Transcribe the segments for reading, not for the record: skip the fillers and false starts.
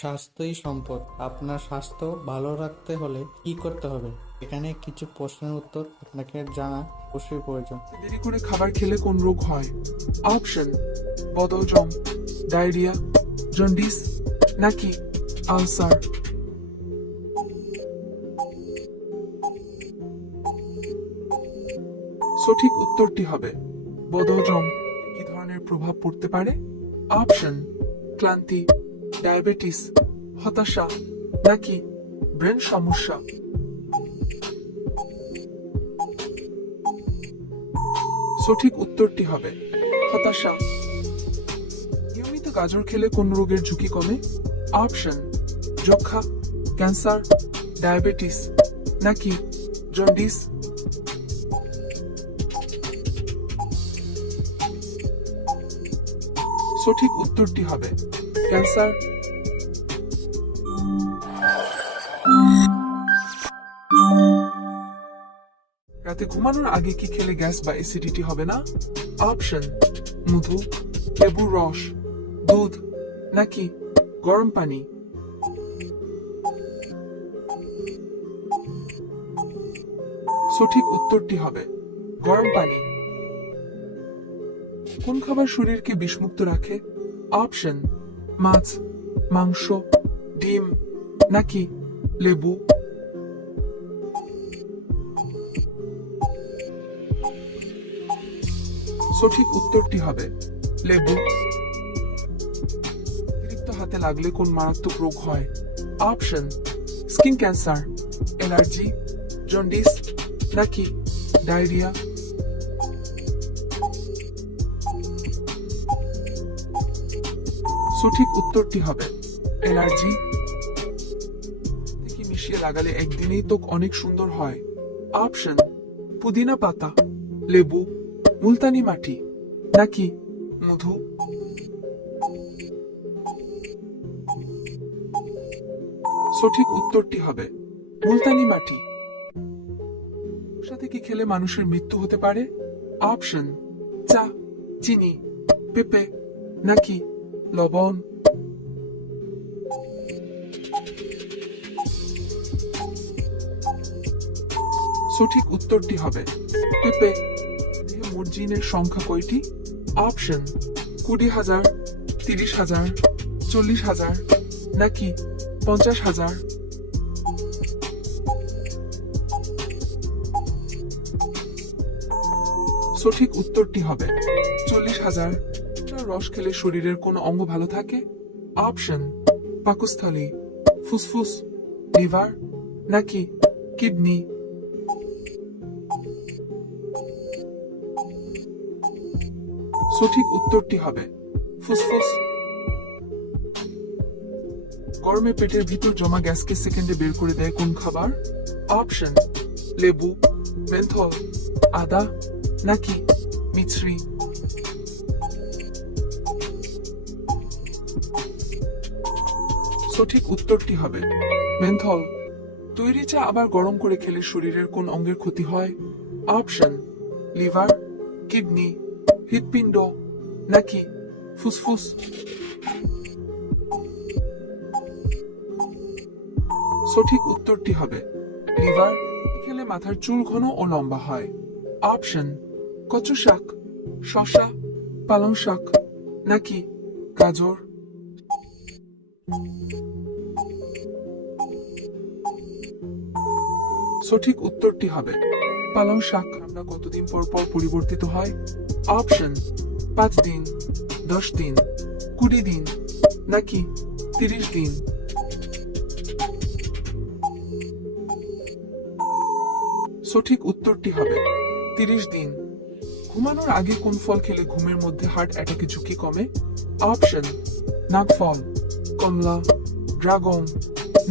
স্বাস্থ্যই সম্পদ। আপনার স্বাস্থ্য ভালো রাখতে হলে কি করতে হবে? এখানে কিছু প্রশ্নের উত্তর আপনাকে জানা অবশ্যই প্রয়োজন। দেরি করে খাবার খেলে কোন রোগ হয়? অপশন: বদহজম, ডায়রিয়া, জন্ডিস নাকি আলসার। সঠিক উত্তরটি হবে বদহজম। কি ধরনের প্রভাব পড়তে পারে? অপশন: ক্লান্তি, ডায়াবেটিস, হতাশা নাকি ব্রেন সমস্যা। সঠিক উত্তরটি হবে হতাশা। নিয়মিত গাজর খেলে কোন রোগের ঝুঁকি কমে? অপশন: যক্ষা, ক্যান্সার, ডায়াবেটিস নাকি জন্ডিস। সঠিক উত্তরটি হবে ক্যান্সার। রাতে ঘুমানোর আগে কি খেলে গ্যাস বা অ্যাসিডিটি হবে না? অপশন: মধু, লেবুর রস, দুধ নাকি গরম পানি। সঠিক উত্তরটি হবে গরম পানি। কোন খাবার শরীরকে বিষমুক্ত রাখে? অপশন: মাছ, মাংস, ডিম নাকি লেবু। সঠিক উত্তরটি হবে লেবু। অতিরিক্ত হাতে লাগলে কোন মারাত্মক রোগ হয়? Option: skin cancer, allergy, jaundice নাকি ডায়রিয়া। সঠিক উত্তরটি হবে অ্যালার্জি। কি মিশিয়ে লাগালে একদিনেই ত্বক অনেক সুন্দর হয়? অপশন: পুদিনা পাতা, লেবু, মুলতানি মাটি নাকি মধু। সঠিক উত্তরটি হবে মুলতানি মাটি। সাথে কি খেলে মানুষের মৃত্যু হতে পারে? অপশন: চা, চিনি, পেঁপে নাকি লবণ। সঠিক উত্তরটি হবে পেঁপে। দেহে মোট জিনের সংখ্যা কয়টি? অপশন: 20,000, 30,000, 40,000 নাকি 50,000। সঠিক উত্তরটি হবে 40,000। রস খেলে শরীরের কোন অঙ্গ ভালো থাকে? অপশন: পাকস্থলী, ফুসফুস, লিভার নাকি কিডনি। সঠিক উত্তরটি হবে ফুসফুস। গরমে পেটের ভিতর জমা গ্যাসকে সেকেন্ডে বের করে দেয় কোন খাবার? অপশন: লেবু, মেন্থল, আদা নাকি মিছরি। সঠিক উত্তরটি হবে মেন্থল। তৈরি চা আবার গরম করে খেলে শরীরের কোন অঙ্গের ক্ষতি হয়? অপশন: লিভার, কিডনি, হৃৎপিণ্ড নাকি ফুসফুস। সঠিক উত্তরটি হবে লিভার। খেলে মাথার চুল ঘন ও লম্বা হয়? অপশন: কচু শাক, শসা, পালং শাক নাকি গাজর। সঠিক উত্তরটি হবে পালং শাক। আমরা কতদিন পর পর পরিবর্তিত হয়? অপশন: 5 দিন, 10 দিন, 20 দিন নাকি 30 দিন। সঠিক উত্তরটি হবে 30 দিন। ঘুমানোর আগে কোন ফল খেলে ঘুমের মধ্যে হার্ট অ্যাটাকের ঝুঁকি কমে? অপশন: নাগফল, কমলা, ড্রাগন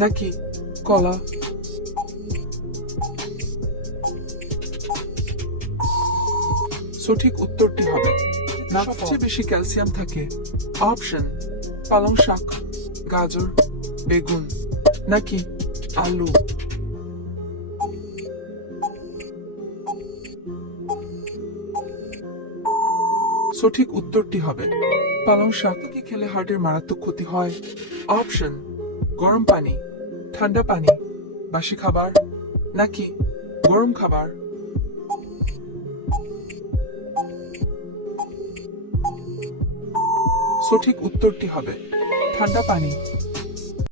নাকি কলা। সঠিক উত্তরটি হবে সবচেয়ে বেশি ক্যালসিয়াম থাকে? অপশন: পালং শাক, গাজর, বেগুন নাকি আলু। সঠিক উত্তরটি হবে পালং শাক। কি খেলে হার্টের মারাত্মক ক্ষতি হয়? অপশন: গরম পানি, ঠান্ডা পানি, বাসি খাবার নাকি গরম খাবার? সঠিক উত্তরটি হবে ঠান্ডা পানি।